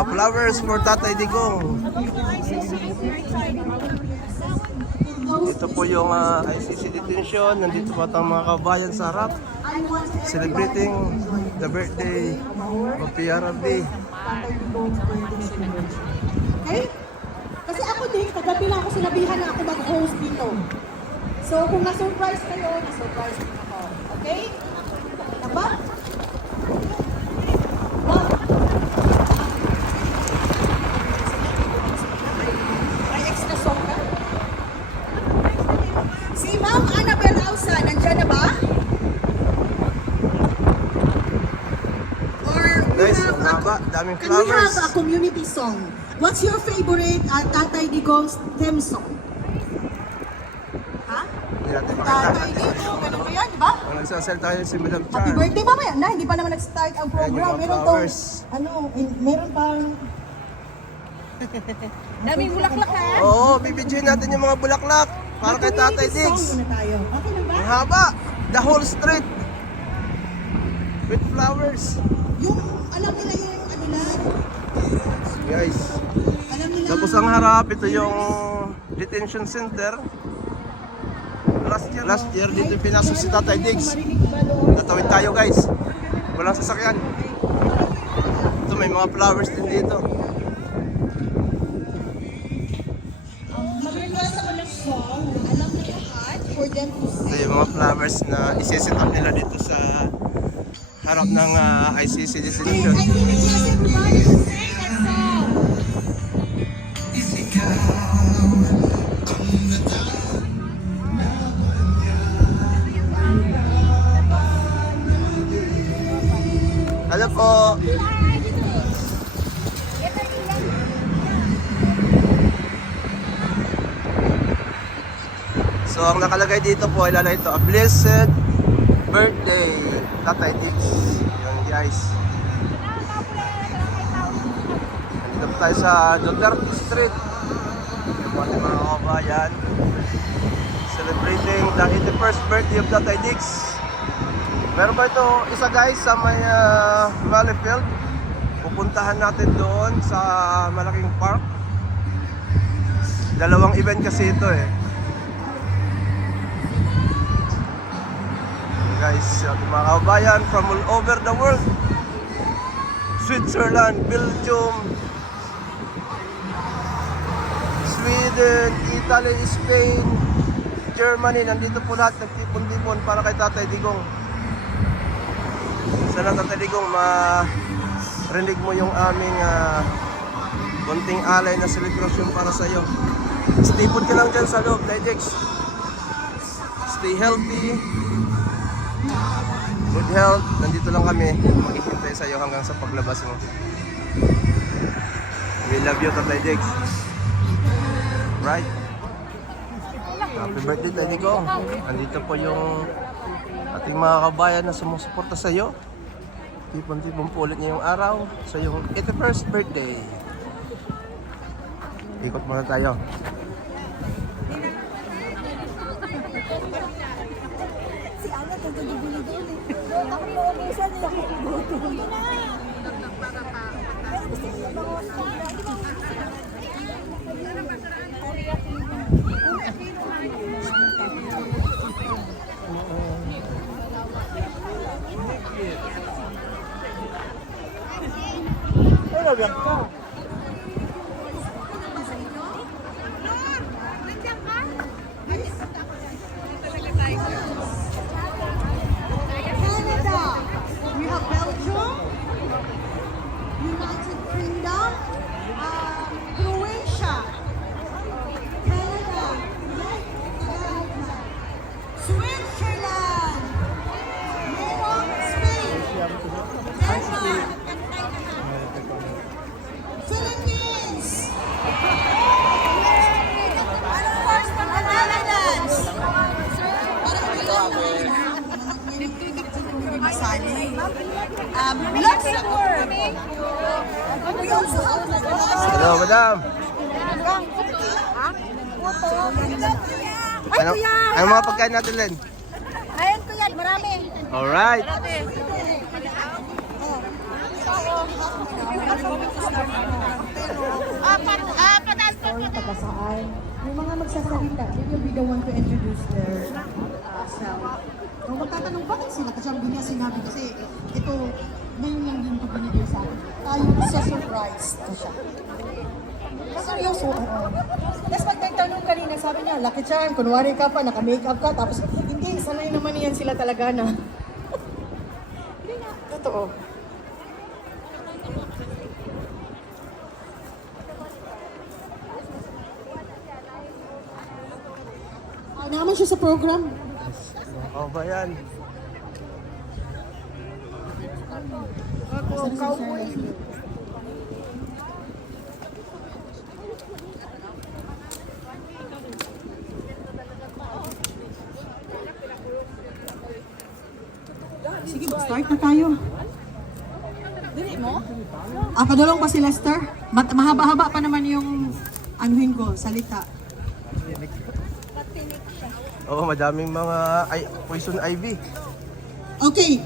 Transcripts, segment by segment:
mga flowers for Tatay Digong. Ito po yung ICC detention. Nandito po ang mga kabayan sa harap. Celebrating the birthday of PRRD. Okay? Kasi ako din, kagabi lang ako sinabihan na ako mag-host dito. So kung na-surprise kayo, na-surprise din ako. Okay? Diba? May extra song ka? Si Ma'am Annabel Ausa, nandyan na ba? Or Guys, ang haba, daming can we have flowers. a community song? What's your favorite Tatay Digong's theme song? Ha? Hindi natin Tatay makita. Digong, ano ba yan, di ba? Kung nagsasalita yun si Madam Char. Happy birthday mamaya na, hindi pa naman nag-start ang program. Ayan yung mga Meron tong, flowers. meron pang... Daming bulaklak ha? Oo, bibidyoin natin yung mga bulaklak. Para kay Tatay Community Diggs. song muna tayo. Okay na ba? Ang haba. The whole street. With flowers. Yung, alam nila yung ano lang, Guys. alam nila... Tapos ang harap, ito yung detention center. Last year dito pinasok si Tatay Diggs. Tatawid tayo guys. Walang sasakyan. Ito may mga flowers din dito. Mag-request ako ng song na alam na lahat for them to Ito sing. yung mga flowers na isi-set up nila dito sa harap ng ICC detention. I think it's just everybody to sing that song. Hello po. So ang nakalagay dito po ay lalagay ito, a blessed birthday, Tatay Diggs. Yan guys. Nandito po tayo sa Duterte Street. Yung mga kabayan. Celebrating the 81st birthday of Tatay Diggs. Meron pa ito isa guys sa may Valleyfield. Pupuntahan natin doon sa malaking park. Dalawang event kasi ito eh. Guys, mga kabayan from all over the world. Switzerland, Belgium, Sweden, Italy, Spain, Germany. Nandito po lahat nagtipon-tipon para kay Tatay Digong. Sana Tatay Digong marinig mo yung aming konting alay na selebrasyon para sa iyo. Stay put ka lang dyan sa loob, Tatay Diggs. Stay healthy. Good health. Nandito lang kami. Maghihintay sa iyo hanggang sa paglabas mo. We love you, Tatay Diggs. Right? Happy birthday, Tatay Digong. Nandito po yung ating mga kabayan na sumusuporta sa iyo. Tipon-tipon po ulit niya yung araw sa iyong 81st birthday. Ikot muna tayo. Si Ana, nagagubili doon eh. Doon ako naubusan eh. Nakikibuto. Pero gusto niyo bangon ka? Ano lang ka? Canada. We have Belgium, United Kingdom, Croatia, Canada, Switzerland, merong Spain, Denmark, Philippines, and of course, the Netherlands. Luxembourg. We also have Hello, madam. Ano, ano mga pagkain natin, Len? Ayun ko yan, marami. Alright. Tagasaan. Yung mga magsasalita, they will be the one to introduce their self. Kung magtatanong bakit sila, kasi ang niya sinabi kasi ito, ngayon lang din ito binigay sa akin. Tayo sa surprise na siya. Seryoso, oo. Tapos pag nagtanong kanina, sabi niya, Lucky Charm, kunwari ka pa, naka-makeup ka, tapos hindi, sanay naman yan sila talaga na. Hindi na, totoo. Naman siya sa program. Oh, ba yan? Ako, cowboy. Sige, start na tayo. Dili mo? Padulong pa si Lester. Mahaba-haba pa naman yung anuhin ko, salita. Oo, madaming mga poison ivy. Okay.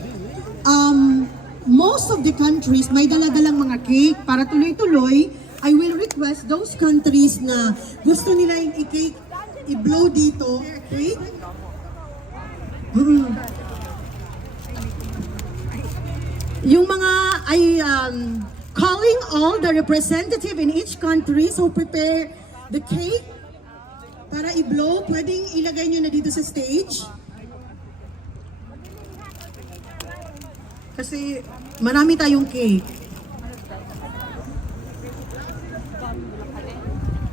Most of the countries may dala-dalang mga cake para tuloy-tuloy. I will request those countries na gusto nila yung i-cake, i-blow dito. Okay? Yung mga calling all the representative in each country so prepare the cake para i-blow. Pwedeng ilagay nyo na dito sa stage. Kasi marami tayong cake.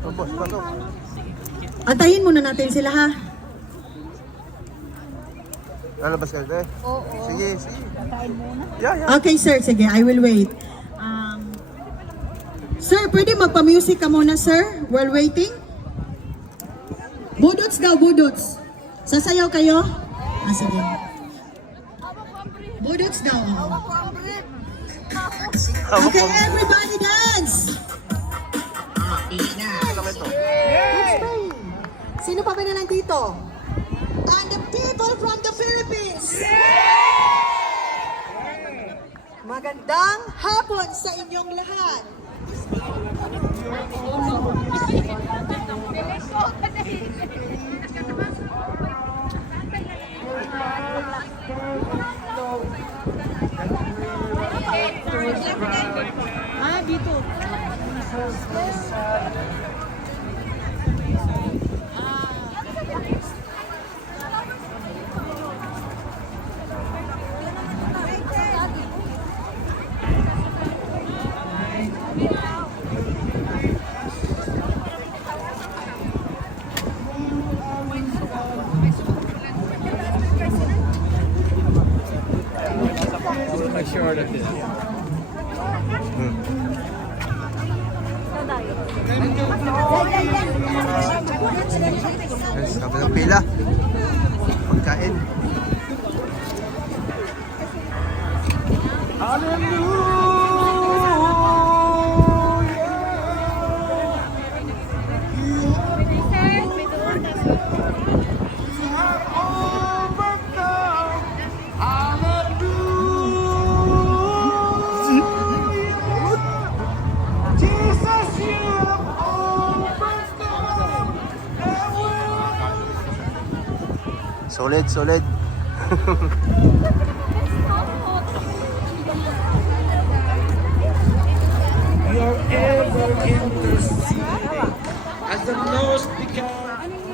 Tapos pa to. Antayin muna natin sila ha. Lalabas ka dito eh? Oo. Sige, sige. Yeah. Okay sir, sige, I will wait. Sir, pwede magpa-music ka muna sir while waiting? Budots daw, budots. Sasayaw kayo? Sige. Budots daw. Okay, everybody dance! Sino pa ba na nandito? And the people from the Philippines! Magandang hapon sa inyong lahat! Dito. Yes, sabi ng pila. Pagkain. Solid, solid. We are ever interceding as the most become